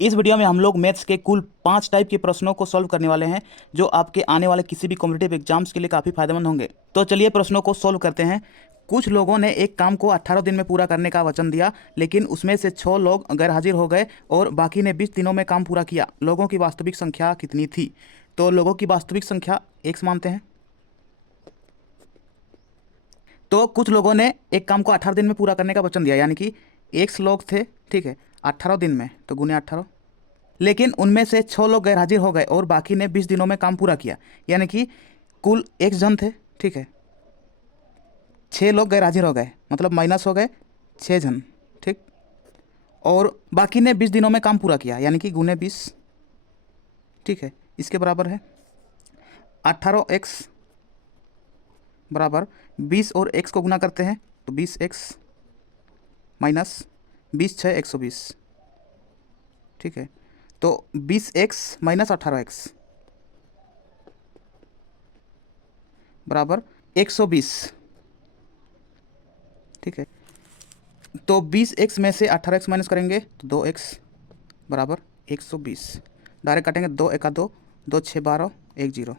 इस वीडियो में हम लोग मैथ्स के कुल 5 टाइप के प्रश्नों को सॉल्व करने वाले हैं जो आपके आने वाले किसी भी कॉम्पिटिटिव एग्जाम्स के लिए काफ़ी फायदेमंद होंगे। तो चलिए प्रश्नों को सॉल्व करते हैं। कुछ लोगों ने एक काम को 18 दिन में पूरा करने का वचन दिया, लेकिन उसमें से 6 लोग गैर हाजिर हो गए और बाकी ने 20 दिनों में काम पूरा किया। लोगों की वास्तविक संख्या कितनी थी? तो लोगों की वास्तविक संख्या x मानते हैं। तो कुछ लोगों ने एक काम को 18 दिन में पूरा करने का वचन दिया, यानी कि x लोग थे, ठीक है, 18 दिन में, तो गुने 18। लेकिन उनमें से 6 लोग गैर हाजिर हो गए और बाकी ने 20 दिनों में काम पूरा किया, यानी कि कुल x जन थे, ठीक है, 6 लोग गैर हाजिर हो गए, मतलब माइनस हो गए 6 जन, ठीक, और बाकी ने 20 दिनों में काम पूरा किया, यानी कि गुने 20, ठीक है। इसके बराबर है 18x बराबर 20 और x को गुना करते हैं तो 20x माइनस 20 6 120, ठीक है। तो 20x माइनस 18x बराबर 120, ठीक है। तो 20x में से 18x माइनस करेंगे तो 2x बराबर 120। डायरेक्ट काटेंगे, 2 एका 2, 2 6 12, 1 0,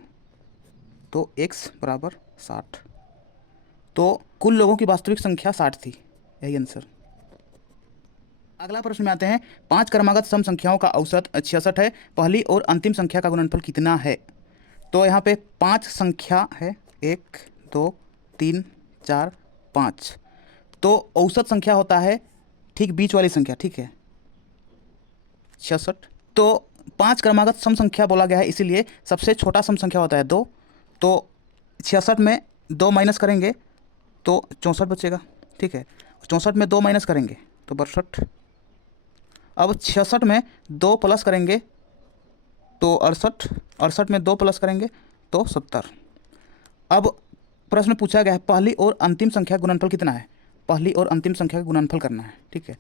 तो x बराबर 60। तो कुल लोगों की वास्तविक संख्या 60 थी, यही आंसर। अगला प्रश्न में आते हैं। 5 क्रमागत सम संख्याओं का औसत 66 है, पहली और अंतिम संख्या का गुणनफल कितना है? तो यहाँ पे 5 संख्या है, 1 2 3 4 5, तो औसत संख्या होता है ठीक बीच वाली संख्या, ठीक है, 66। तो 5 क्रमागत सम संख्या बोला गया है, इसीलिए सबसे छोटा सम संख्या होता है 2, तो 66 में 2 माइनस करेंगे तो 64 बचेगा, ठीक है। 64 में 2 माइनस करेंगे तो 62। अब 66 में 2 प्लस करेंगे तो 68, 68 में 2 प्लस करेंगे तो 70। अब प्रश्न पूछा गया है पहली और अंतिम संख्या का गुणनफल कितना है? पहली और अंतिम संख्या का गुणनफल करना है, ठीक है।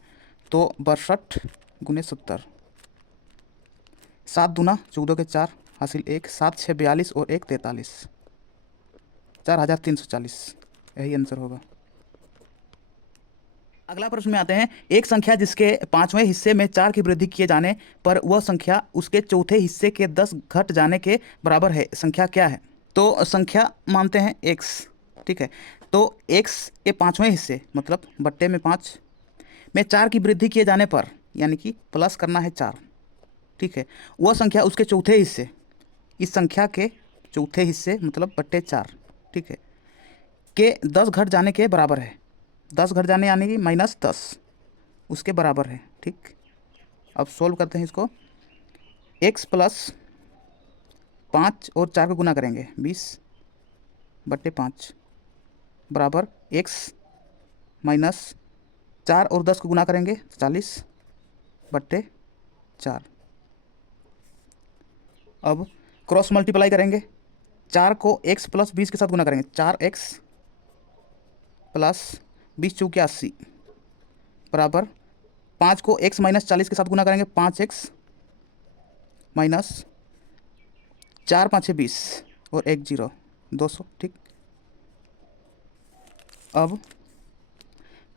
तो 62 गुने 70, 7 दूना 14 के 4 हासिल 1, 7 6 42 और 1 43, 4340, यही आंसर होगा। अगला प्रश्न में आते हैं। एक संख्या जिसके 5वें हिस्से में 4 की वृद्धि किए जाने पर वह संख्या उसके चौथे हिस्से के 10 घट जाने के बराबर है, संख्या क्या है? तो संख्या मानते हैं x, ठीक है। तो x के 5वें हिस्से मतलब बट्टे में 5 में 4 की वृद्धि किए जाने पर, यानी कि प्लस करना है 4, ठीक है, वह संख्या उसके चौथे हिस्से, इस संख्या के चौथे हिस्से मतलब बट्टे 4, ठीक है, के 10 घट जाने के बराबर है। 10 घट जाने यानी कि -10 उसके बराबर है, ठीक। अब सोल्व करते हैं इसको। x प्लस 5 और 4 को गुना करेंगे 20 बट्टे 5 बराबर x माइनस 4 और 10 को गुना करेंगे 40 बट्टे 4। अब क्रॉस मल्टीप्लाई करेंगे, 4 को x प्लस 20 के साथ गुना करेंगे, 4x प्लस 20 चौके 80 बराबर 5 को x माइनस 40 के साथ गुना करेंगे, 5x माइनस 4 5 20 और 1 0 200, ठीक। अब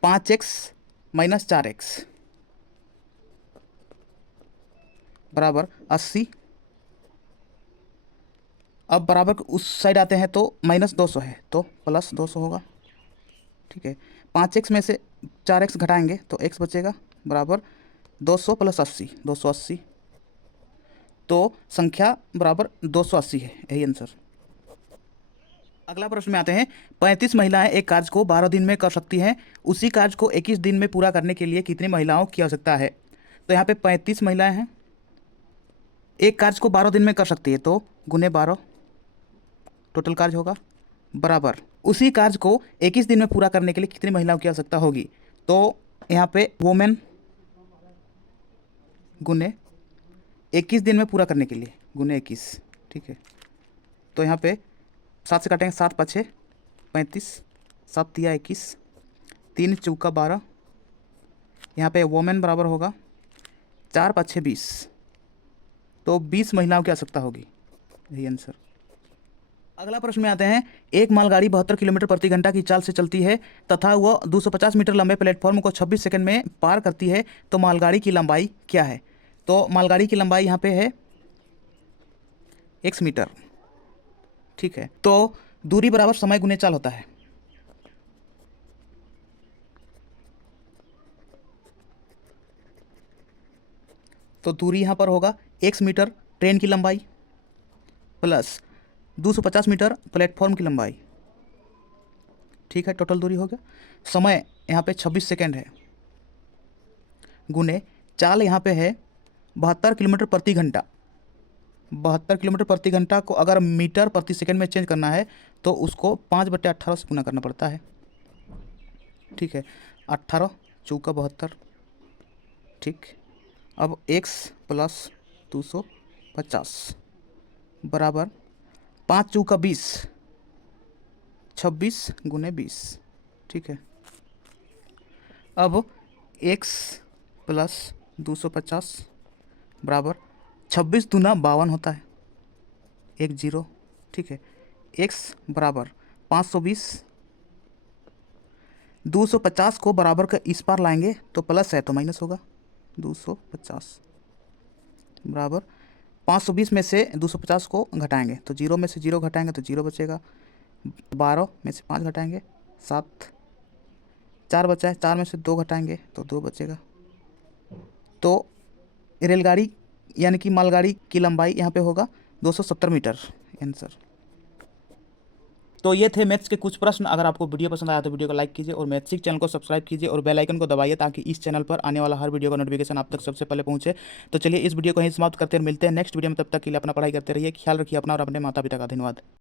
5x माइनस 4x बराबर 80। अब बराबर उस साइड आते हैं तो -200 है तो +200 होगा, ठीक है। 5x में से 4x घटाएंगे तो x बचेगा बराबर 200 प्लस 80 280, तो संख्या बराबर 280 है, यही आंसर। अगला प्रश्न में आते हैं। 35 महिलाएं एक कार्य को 12 दिन में कर सकती हैं, उसी कार्य को 21 दिन में पूरा करने के लिए कितनी महिलाओं की आवश्यकता है? तो यहाँ पे 35 महिलाएं हैं, एक कार्य को 12 दिन में कर सकती है तो गुने 12 टोटल कार्य होगा बराबर उसी कार्य को 21 दिन में पूरा करने के लिए कितनी महिलाओं की आवश्यकता होगी? तो यहाँ पे वोमेन गुने 21 दिन में पूरा करने के लिए गुने 21, ठीक है। तो यहाँ पे 7 से काटेंगे, 7 5 35, 7 तिया 21, 3 चौका 12, यहाँ पे वोमेन बराबर होगा 4 5 20, तो 20 महिलाओं की आवश्यकता होगी, यही आंसर। अगला प्रश्न में आते हैं। एक मालगाड़ी 72 किलोमीटर प्रति घंटा की चाल से चलती है तथा वह 250 मीटर लंबे प्लेटफॉर्म को 26 सेकंड में पार करती है, तो मालगाड़ी की लंबाई क्या है? तो मालगाड़ी की लंबाई यहाँ पे है x मीटर, ठीक है। तो दूरी बराबर समय गुने चाल होता है। तो दूरी यहाँ पर होगा x मीटर ट्रेन की लंबाई प्लस 250 मीटर प्लेटफॉर्म की लंबाई, ठीक है। टोटल दूरी हो गया। समय यहाँ पे 26 सेकेंड है गुने चाल यहाँ पे है 72 किलोमीटर प्रति घंटा। 72 किलोमीटर प्रति घंटा को अगर मीटर प्रति सेकंड में चेंज करना है तो उसको 5/18 से गुना करना पड़ता है, ठीक है। 18 चौका 72, ठीक। अब x प्लस 250 बराबर 5 चौका 20, 26 गुने 20, ठीक है। अब x प्लस 250 बराबर 26 दूना 52 होता है, 10, ठीक है। x बराबर 520, 250 को बराबर का इस पार लाएंगे तो प्लस है तो माइनस होगा। 250 बराबर 520 में से 250 को घटाएंगे तो 0 में से 0 घटाएंगे तो 0 बचेगा। 12 में से 5 घटाएंगे 7, 4 बचा है, 4 में से 2 घटाएंगे तो 2 बचेगा। तो रेलगाड़ी यानी कि मालगाड़ी की लंबाई यहाँ पे होगा 270 मीटर, आंसर। तो ये थे मैथ्स के कुछ प्रश्न। अगर आपको वीडियो पसंद आया तो वीडियो को लाइक कीजिए और मैथ्सिक चैनल को सब्सक्राइब कीजिए और बेल आइकन को दबाइए ताकि इस चैनल पर आने वाला हर वीडियो का नोटिफिकेशन आप तक सबसे पहले पहुंचे। तो चलिए इस वीडियो को यहीं समाप्त करते हैं, मिलते हैं नेक्स्ट वीडियो में। तब तक के लिए अपना पढ़ाई करते रहिए, ख्याल रखिए अपना और अपने माता पिता का। धन्यवाद।